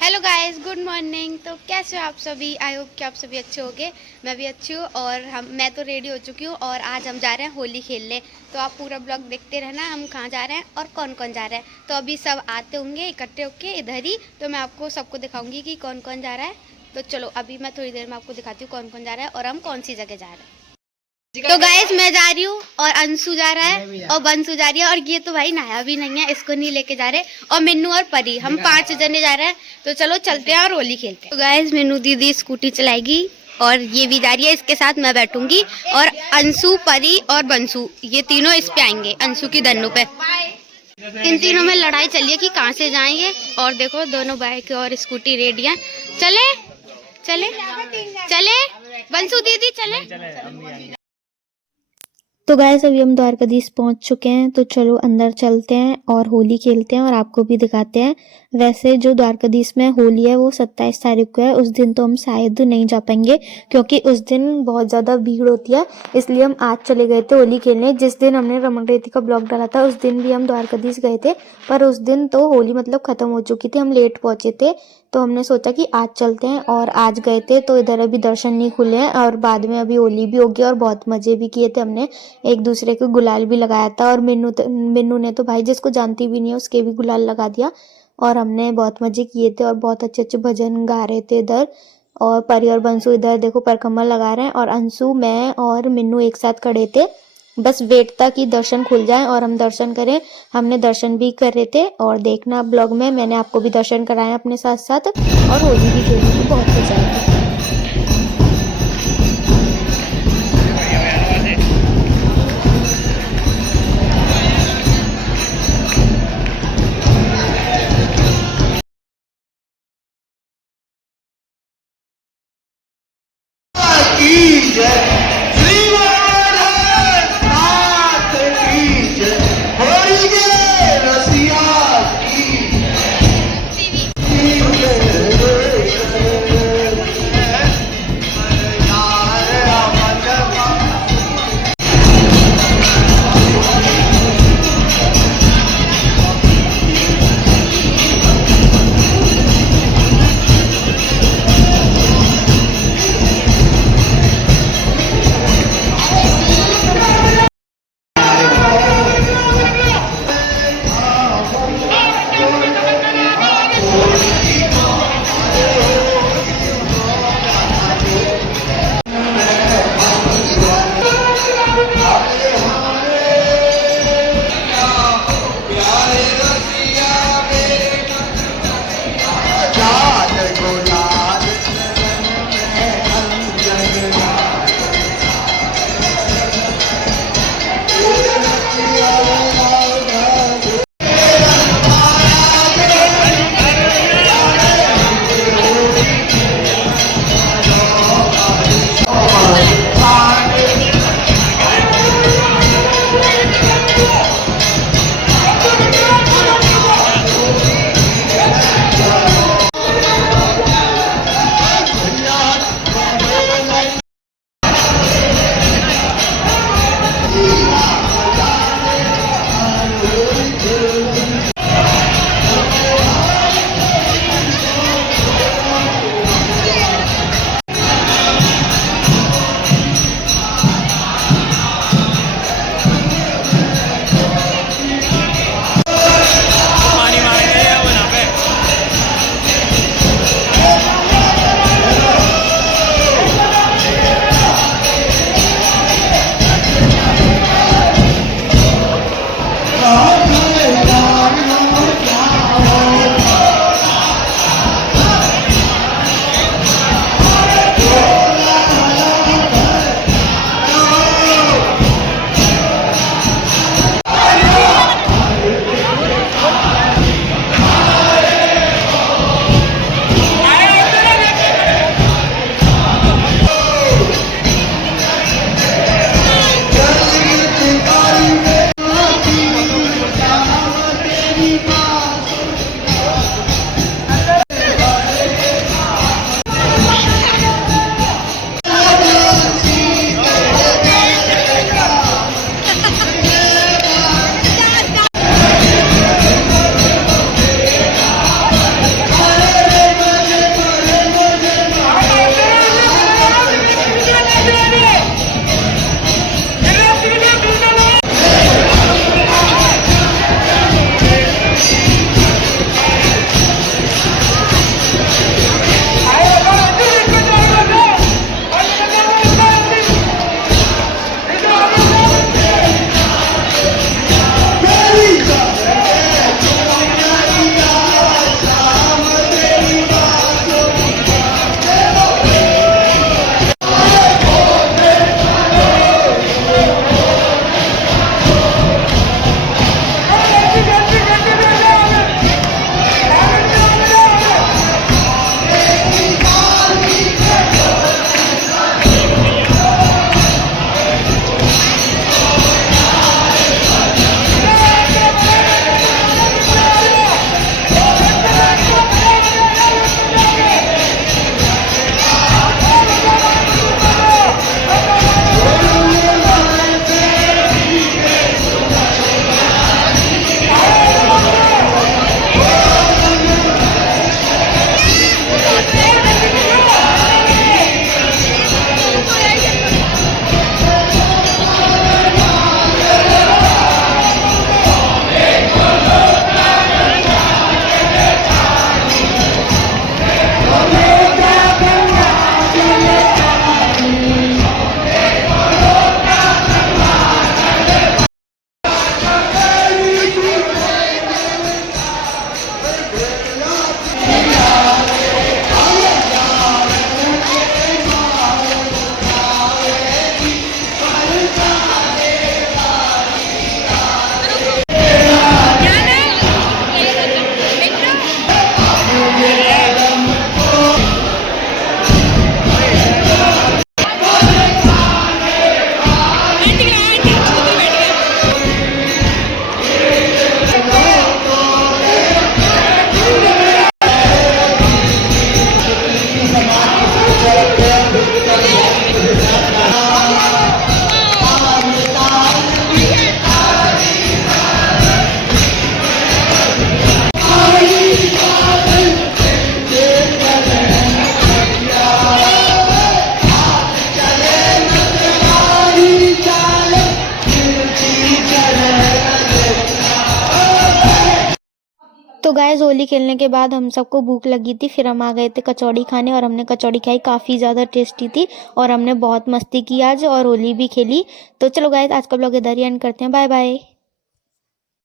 Hello guys, good morning. तो कैसे हो आप सभी? आई होप कि आप सभी अच्छे होंगे। मैं भी अच्छी हूँ और मैं तो रेडी हो चुकी हूँ और आज हम जा रहे हैं होली खेलने। तो आप पूरा ब्लॉग देखते रहना, हम कहाँ जा रहे हैं और कौन कौन जा रहा है। तो अभी सब आते होंगे इकट्ठे होके इधर ही, तो मैं आपको सबको दिखाऊंगी कि कौन कौन जा रहा है। तो चलो अभी मैं थोड़ी देर में आपको दिखाती हूँ कौन कौन जा रहा है और हम कौन सी जगह जा रहे हैं। तो गाइस मैं जा रही हूँ और अंशु जा रहा है और बंसु जा रही है और ये तो भाई नया भी नहीं है, इसको नहीं लेके जा रहे। और मिन्नू और परी, हम 5 जने जा रहे हैं। तो चलो चलते हैं और होली खेलते हैं। तो गाइस मिन्नू दीदी स्कूटी चलाएगी और ये भी जा रही है, इसके साथ मैं बैठूंगी। और अंशु, परी और बंसु ये तीनों इस पे आएंगे, अंशु की दन्नू पे। इन तीनों में लड़ाई चली है कि कहाँ से जाएंगे। और देखो दोनों बाइक और स्कूटी रेडी है। चले चले चले बंसु दीदी चले। तो गाइस अभी हम द्वारकाधीश पहुंच चुके हैं, तो चलो अंदर चलते हैं और होली खेलते हैं और आपको भी दिखाते हैं। वैसे जो द्वारकाधीश में होली है वो 27 तारीख को है। उस दिन तो हम शायद नहीं जा पाएंगे क्योंकि उस दिन बहुत ज़्यादा भीड़ होती है, इसलिए हम आज चले गए थे होली खेलने। जिस दिन हमने रमन रेती का ब्लॉग डाला था उस दिन भी हम द्वारकाधीश गए थे, पर उस दिन तो होली मतलब ख़त्म हो चुकी थी, हम लेट पहुँचे थे। तो हमने सोचा कि आज चलते हैं और आज गए थे। तो इधर अभी दर्शन नहीं खुले हैं और बाद में अभी होली भी हो गई और बहुत मज़े भी किए थे हमने। एक दूसरे को गुलाल भी लगाया था और मिन्नू ने तो भाई जिसको जानती भी नहीं है उसके भी गुलाल लगा दिया। और हमने बहुत मज़े किए थे और बहुत अच्छे अच्छे भजन गा रहे थे इधर। और परी और बंसु इधर देखो परकमल लगा रहे हैं और अंशु, मैं और मिन्नू एक साथ खड़े थे। बस वेट था कि दर्शन खुल जाए और हम दर्शन करें। हमने दर्शन भी कर रहे थे और देखना ब्लॉग में, मैंने आपको भी दर्शन कराए अपने साथ साथ और होली भी खेली थी, बहुत मजा आया। तो गाइस होली खेलने के बाद हम सबको भूख लगी थी, फिर हम आ गए थे कचौड़ी खाने और हमने कचौड़ी खाई, काफ़ी ज़्यादा टेस्टी थी और हमने बहुत मस्ती की आज और होली भी खेली। तो चलो गाइस आज का ब्लॉग इधर ही एंड करते हैं, बाय बाय।